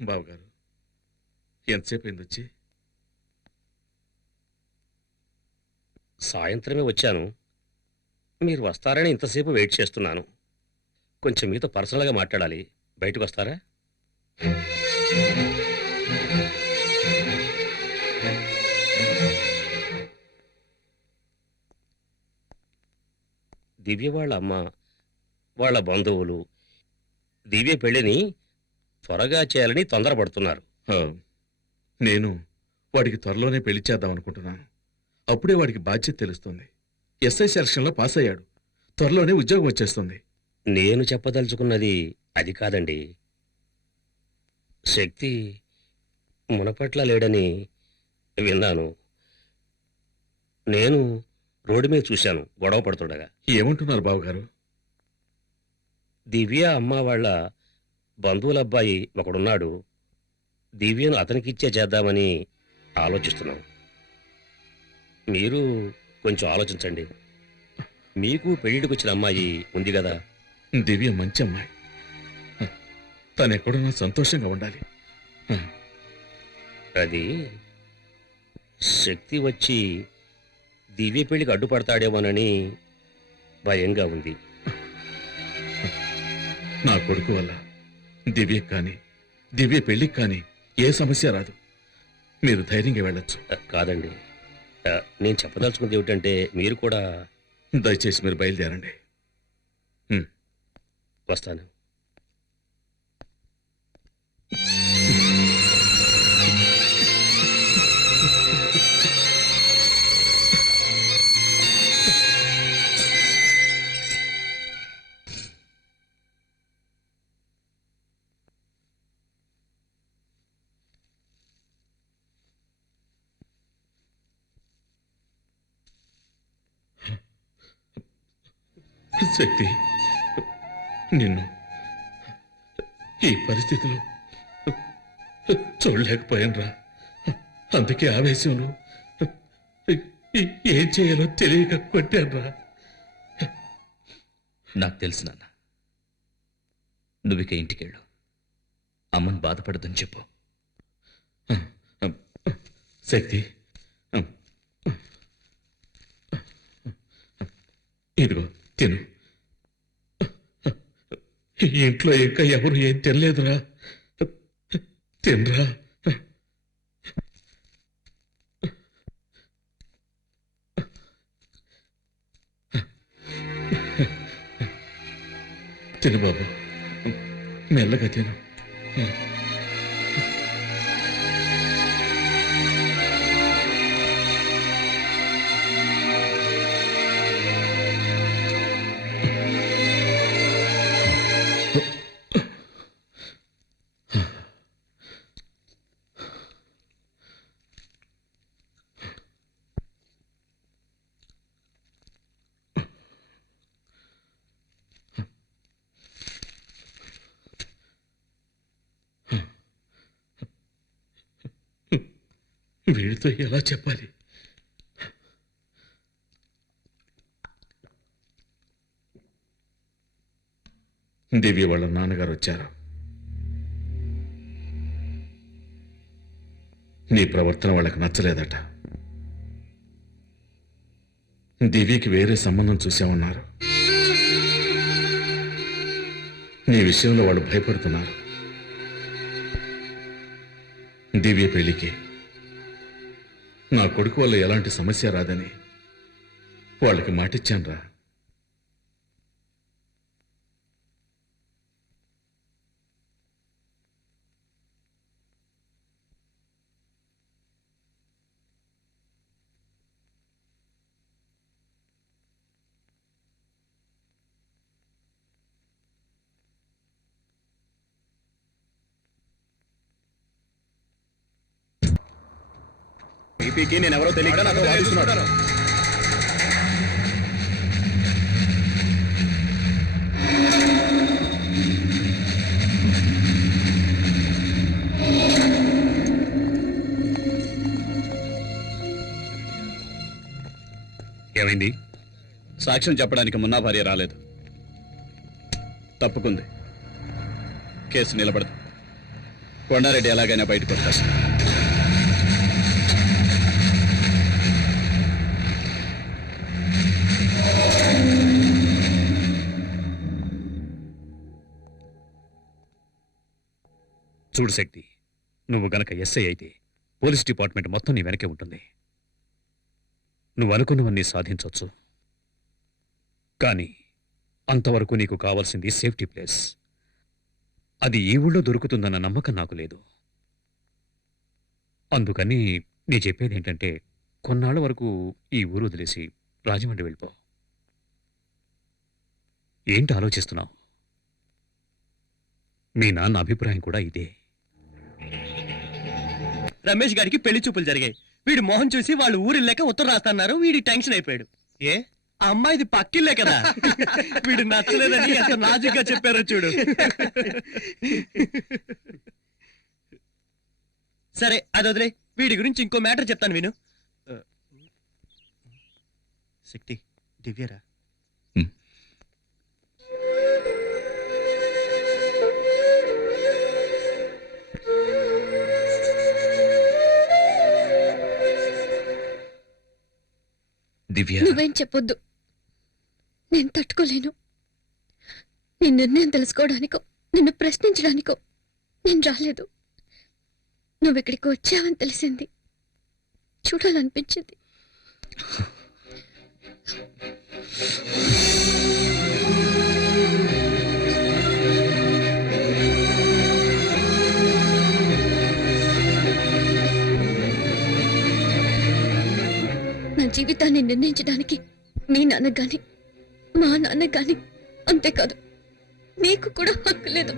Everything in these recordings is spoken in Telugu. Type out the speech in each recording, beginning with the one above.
బావగారు ఎంతసేపు అయింది వచ్చి? సాయంత్రమే వచ్చాను. మీరు వస్తారని ఇంతసేపు వెయిట్ చేస్తున్నాను. కొంచెం మీతో పర్సనల్గా మాట్లాడాలి. బయటకు వస్తారా? దివ్య వాళ్ళ అమ్మ, వాళ్ళ బంధువులు దివ్య పెళ్లిని త్వరగా చేయాలని తొందరపడుతున్నారు. ఆ, నేను వాడికి త్వరలోనే పెళ్లి చేద్దాం అనుకుంటున్నాను. అప్పుడే వాడికి బాధ్యత తెలుస్తుంది. ఎస్ఐ సెలక్షన్లో పాస్ అయ్యాడు. త్వరలోనే ఉద్యోగం వచ్చేస్తుంది. నేను చెప్పదలుచుకున్నది అది కాదండి. శక్తి మునపట్ల లేడని విన్నాను. నేను రోడ్డు మీద చూశాను గొడవ పడుతుండగా. ఏమంటున్నారు బావగారు? దివ్య అమ్మ వాళ్ళ బంధువుల అబ్బాయి ఒకడున్నాడు. దివ్యను అతనికిచ్చే చేద్దామని ఆలోచిస్తున్నాం. మీరు కొంచెం ఆలోచించండి. మీకు పెళ్లిడికి వచ్చిన అమ్మాయి ఉంది కదా. దివ్య మంచి అమ్మాయి. తను ఎక్కడున్నా సంతోషంగా ఉండాలి. అది శక్తి వచ్చి దివ్య పెళ్లికి అడ్డుపడతాడేమోనని భయంగా ఉంది. నా కొడుకు వల్ల దివ్యకి కానీ దివ్య పెళ్లికి కానీ ఏ సమస్య రాదు. మీరు ధైర్యంగా వెళ్ళొచ్చు. కాదండి, నేను చెప్పదలుచుకుంది ఏమిటంటే మీరు కూడా దయచేసి మీరు బయలుదేరండి. వస్తాను. శక్తి, నిన్ను ఈ పరిస్థితిలో చూడలేకపోయానురా. అందుకే ఆవేశంలో ఏం చేయాలో తెలియక కొట్టానురా. నాకు తెలుసు నాన్న. నువ్విక ఇంటికెళ్ళు. అమ్మని బాధపడదని చెప్పు. శక్తి, ఇదిగో తిను. ఇంట్లో ఇంకా ఎవరు ఏం తినలేదురా. తినరా. తిను బాబు, మెల్లగా తిను. వీడితో ఎలా చెప్పాలి? దివ్య వాళ్ళ నాన్నగారు వచ్చారు. నీ ప్రవర్తన వాళ్ళకి నచ్చలేదట. దివ్యకి వేరే సంబంధం చూసామన్నారు. నీ విషయంలో వాళ్ళు భయపడుతున్నారు. దివ్య పెళ్లికి నా కొడుకు వల్ల ఎలాంటి సమస్య రాదని వాళ్ళకి మాటిచ్చానురా. ఈపీకి నేనెవరో తెలియక నాతో వాదిస్తున్నాడు. ఏమైంది? సాక్ష్యం చెప్పడానికి మున్నా భార్య రాలేదు. తప్పుకుంది. కేసు నిలబడదు. కొండారెడ్డి ఎలాగైనా బయటకు వస్తారు. చూడు శక్తి, నువ్వు గనక ఎస్ఐ అయితే పోలీస్ డిపార్ట్మెంట్ మొత్తం నీ వెనకే ఉంటుంది. నువ్వు అనుకున్నవన్నీ సాధించవచ్చు. కానీ అంతవరకు నీకు కావాల్సింది సేఫ్టీ ప్లేస్. అది ఈ ఊళ్ళో దొరుకుతుందన్న నమ్మకం నాకు లేదు. అందుకని నీ చెప్పేది ఏంటంటే కొన్నాళ్ల వరకు ఈ ఊరు వదిలేసి రాజమండ్రి వెళ్ళిపో. ఏంటి ఆలోచిస్తున్నావు? మీ నాన్న అభిప్రాయం కూడా ఇదే. రమేష్ గారికి పెళ్లి చూపులు జరిగాయి. వీడి మోహన్ చూసి వాళ్ళు ఊరిల్లేక ఉత్తరం రాస్తున్నారు. వీడి టెన్షన్ అయిపోయాడు. ఏ ఆ అమ్మాయిది పక్కిల్లే కదా. వీడు నచ్చలేదని ఎంత నాజుగ్గా చెప్పారో చూడు. సరే అది వదిలే, వీడి గురించి ఇంకో మ్యాటర్ చెప్తాను విను. శక్తి, దివ్యరా? దివ్య, నువ్వేం చెప్పొద్దు, నేను తట్టుకోలేను. నీ నిర్ణయం తెలుసుకోవడానికో నిన్ను ప్రశ్నించడానికో నేను రాలేదు. నువ్వు ఇక్కడికి వచ్చావని తెలిసింది, చూడాలనిపించింది. నా జీవితాన్ని నిర్ణయించడానికి మీ నాన్న గాని మా నాన్న గాని, అంతేకాదు నీకు కూడా హక్కు లేదు.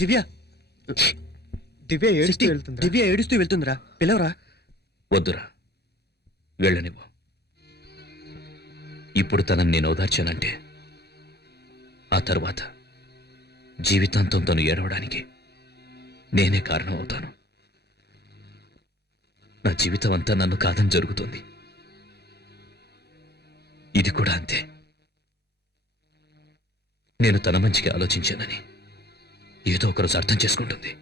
దివ్య, దివ్య ఏడుస్తూ వెళ్తుంది. దివ్య ఏడుస్తూ వెళ్తుందిరా, పిలవరా. వద్దురా, వెళ్ళనివ్వు. ఇప్పుడు తనని నేను ఓదార్చానంటే ఆ తర్వాత జీవితాంతం తను ఏడవడానికి నేనే కారణం అవుతాను. నా జీవితం అంతా నన్ను కాదని జరుగుతుంది. ఇది కూడా అంతే. నేను తన మంచిగా ఆలోచించానని ఏదో ఒకరోజు అర్థం చేసుకుంటుంది.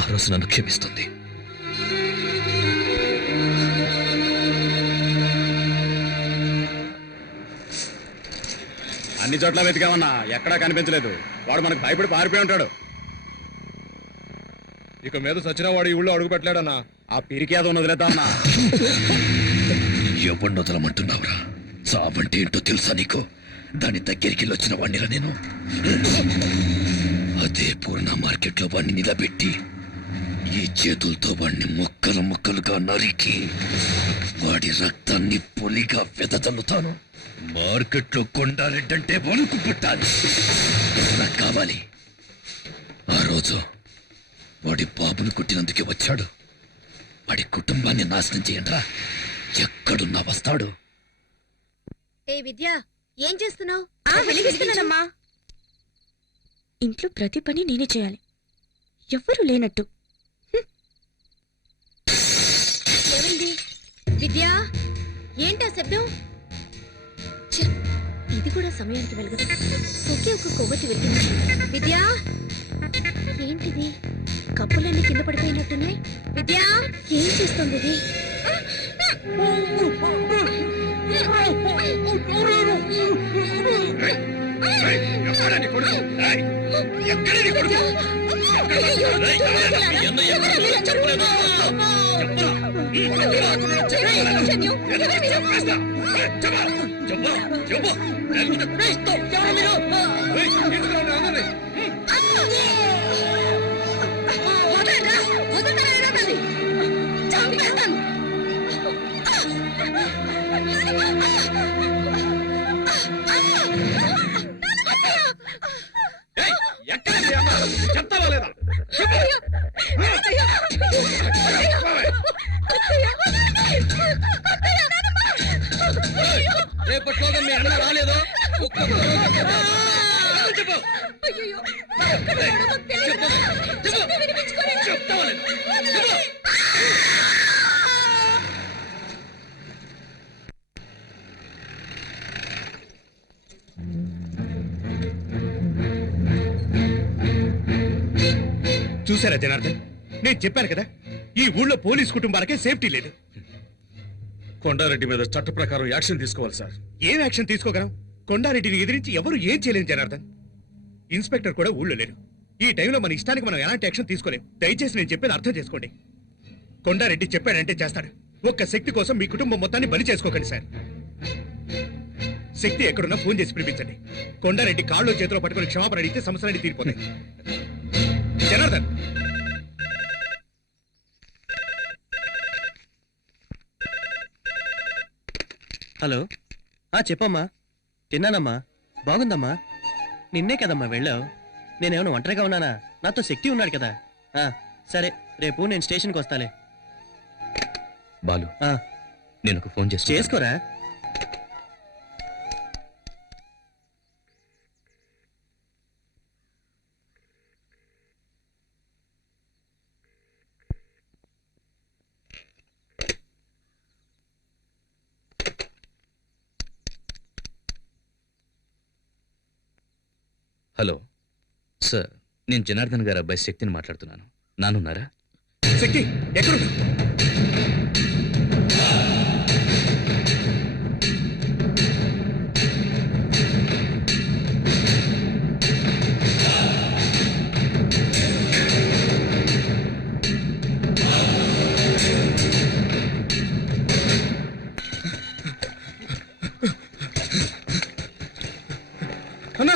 ఆ రోజు నన్ను క్షమిస్తుంది. అన్ని చోట్ల వెతికామన్నా, ఎక్కడా కనిపించలేదు. వాడు మనకు భయపడి పారిపోయి ఉంటాడు. ఇక మీద సచిన వాడు ఈ ఊళ్ళో అడుగు పెట్టలేడన్నా. ఆ పిరికి ఏదో వదిలేద్దామన్నా. ఎవరిని వదలమంటున్నావురా? సావంటే ఏంటో తెలుసా నీకు? దాని దగ్గరికి వచ్చిన వాడినిరా నేను. అదే పూర్ణ మార్కెట్లో వాడిని నిలబెట్టి ఈ చేతులతో వాడిని ముక్కలు ముక్కలుగా నరికి వాడి రక్తాన్ని పొలిగా వెదజల్లుతాను. మార్కెట్లో కొండారెడ్డంటే వణుకు పుట్టాలి. నాకు కావాలి. ఆ రోజు వాడి బాబును కుట్టినందుకే వచ్చాడు. వాడి కుటుంబాన్ని నాశనం చేయండిరా. ఎక్కడున్నా వస్తాడు. ఏ విద్య, ఏం చేస్తున్నావు? వెలిగిస్తున్నానమ్మా. ఇంట్లో ప్రతి పని నేనే చేయాలి, ఎవ్వరూ లేనట్టు. ఏమైంది విద్యా? ఏంటా శబ్దం? ఇది కూడా సమయానికి వెలగదు. ఒకే ఒక కొవ్వొత్తి వెళ్తుంది. విద్యా, ఏంటిది? కప్పులన్నీ కింద పడిపోయినట్టున్నాయి. విద్యా, ఏం చేస్తుంది ఇది? చెప్తావా లేదా? రేపట్లోగా మీ అన్న రాలేదో చూసారా జనార్దన్, నేను చెప్పాను కదా, ఈ ఊళ్ళో పోలీస్ కుటుంబాలకే సేఫ్టీ లేదు. కొండారెడ్డి మీద చట్ట ప్రకారం యాక్షన్ తీసుకోవాలి సార్. ఏం యాక్షన్ తీసుకోగలం? కొండారెడ్డిని ఎదిరించి ఎవరు ఏం చేయలేరు జనార్దన్. ఇన్స్పెక్టర్ కూడా ఊళ్ళో లేరు. ఈ టైంలో మన ఇష్టానికి మనం ఎలాంటి యాక్షన్ తీసుకోలేం. దయచేసి నేను చెప్పేది అర్థం చేసుకోండి. కొండారెడ్డి చెప్పాడంటే చేస్తాడు. ఒక్క శక్తి కోసం మీ కుటుంబం మొత్తాన్ని బలి చేసుకోకండి సార్. శక్తి ఎక్కడున్నా ఫోన్ చేసి పిలిపించండి. కొండారెడ్డి కాళ్ళు చేతిలో పట్టుకుని క్షమాపణ అడిగితే సమస్యలన్నీ తీరిపోతాయి. జనార్దన్, హలో. చెప్పమ్మా. తిన్నానమ్మా. బాగుందమ్మా. నిన్నే కదమ్మా వెళ్ళావు. నేనేమైనా ఒంటరిగా ఉన్నానా? నాతో శక్తి ఉన్నాడు కదా. సరే, రేపు నేను స్టేషన్కి వస్తాలే. బాలు, ఆ, నేను ఒక ఫోన్ చేసి చేసుకోరా. హలో సార్, నేను జనార్దన్ గారి అబ్బాయి శక్తిని మాట్లాడుతున్నాను. నానున్నారా? శక్తి ఎక్కడున్నా? అన్నా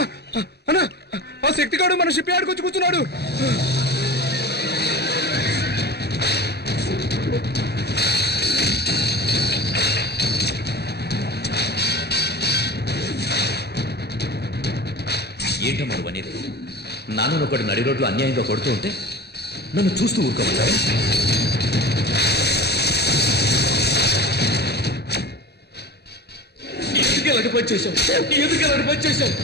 అన్నా, ఆ శక్తిగాడు మన షిప్ యార్డ్కి వచ్చి కూర్చున్నాడు. ఏంటో మరి అనేది? నాన్న ఒకటి నడి రోడ్లు అన్యాయంగా కొడుతూ ఉంటే నన్ను చూస్తూ ఊరుకోమంటారు? ఎందుకు ఇలాంటి పని చేశావు? ఎందుకు ఇలాంటి పని చేశావు?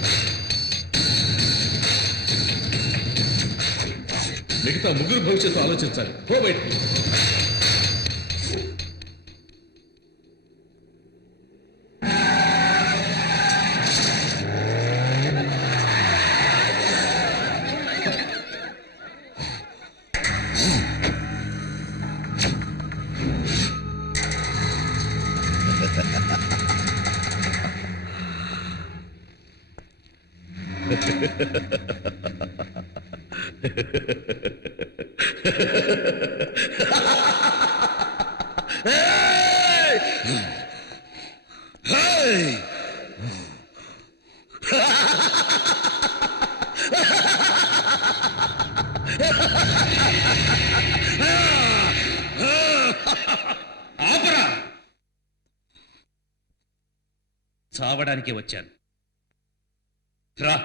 మిగతా ముగ్గురు భవిష్యత్తు ఆలోచించాలి. పో బయటికి. ఆపరా! చావడానికి వచ్చాను. రా.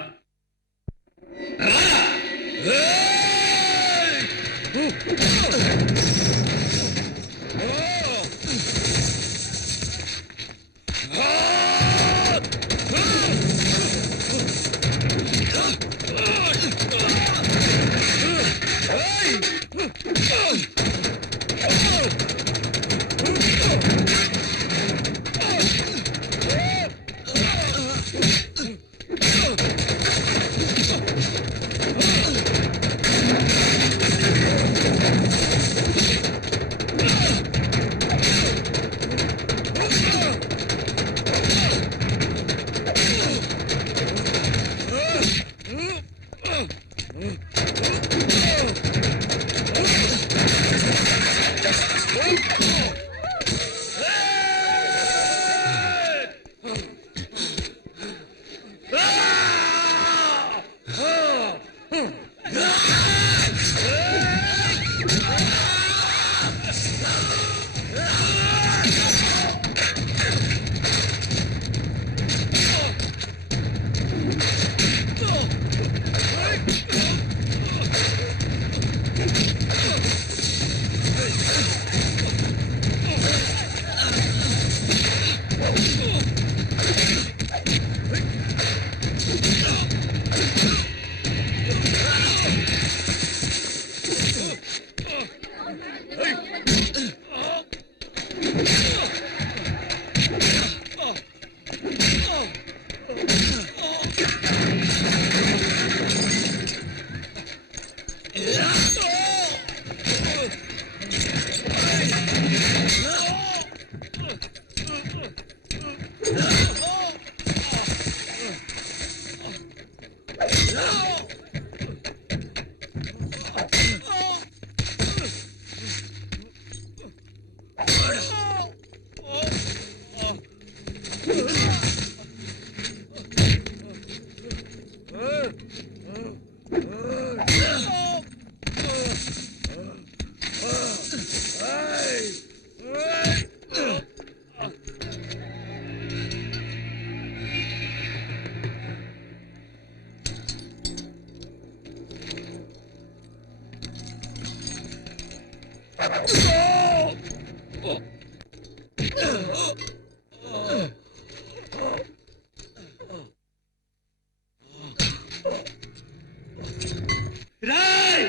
రాయ్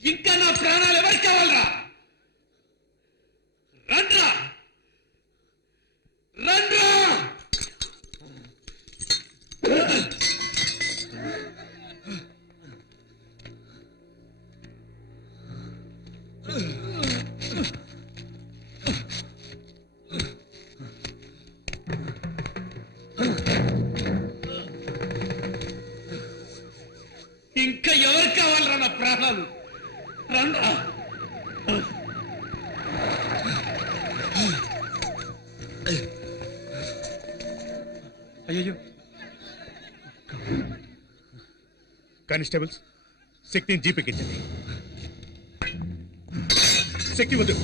ఇంకా నా ప్రాణాలు ఎవరికి కావాలరా రండ్రా రండ్రా ఇంకా ఎవరు కావాలరా నా ప్రాణాలు రండ్రా అయ్యో కానిస్టేబుల్స్ శక్తిని జీపెక్కించండి. శక్తి వద్దు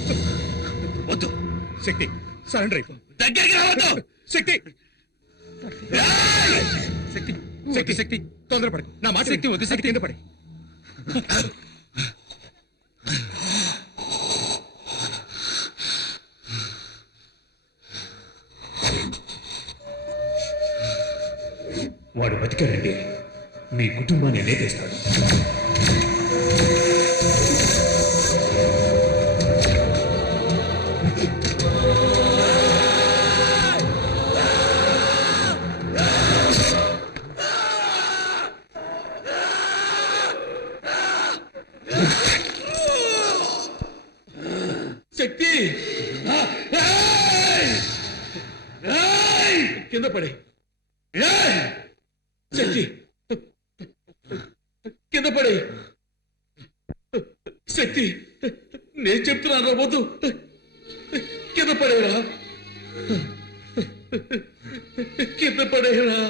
వద్దు. శక్తి సరెండర్ అయిపో. దగ్గరికి రావద్దు శక్తి శక్తి శక్తి శక్తి తొందరపడకు. నా మాట శక్తి వద్దు. శక్తి కింద పడి. వాడు బతికాడండి మీ కుటుంబాన్ని లేపేస్తాడు. శక్తి కింద పడే శక్తి కింద పడే శక్తి నేను చెప్తున్నాను వద్దు కింద పడేరా కింద పడేరా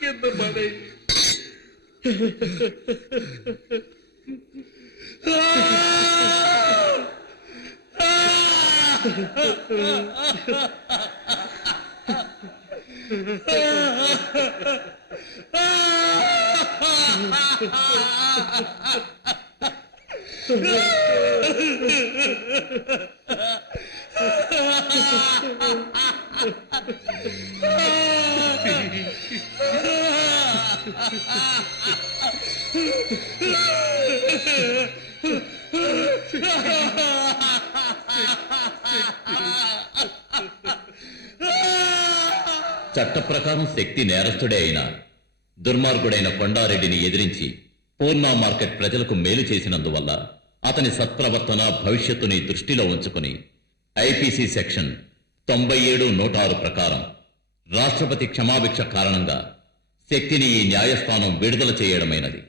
కింద పడే చట్ట ప్రకారం శక్తి నేరస్తుడే అయినా దుర్మార్గుడైన కొండారెడ్డిని ఎదిరించి పూర్ణ మార్కెట్ ప్రజలకు మేలు చేసినందువల్ల అతని సత్ప్రవర్తన భవిష్యత్తుని దృష్టిలో ఉంచుకుని ఐపీసీ సెక్షన్ 97(106) ప్రకారం రాష్ట్రపతి క్షమాభిక్ష కారణంగా శక్తిని ఈ న్యాయస్థానం విడుదల చేయడమైనది.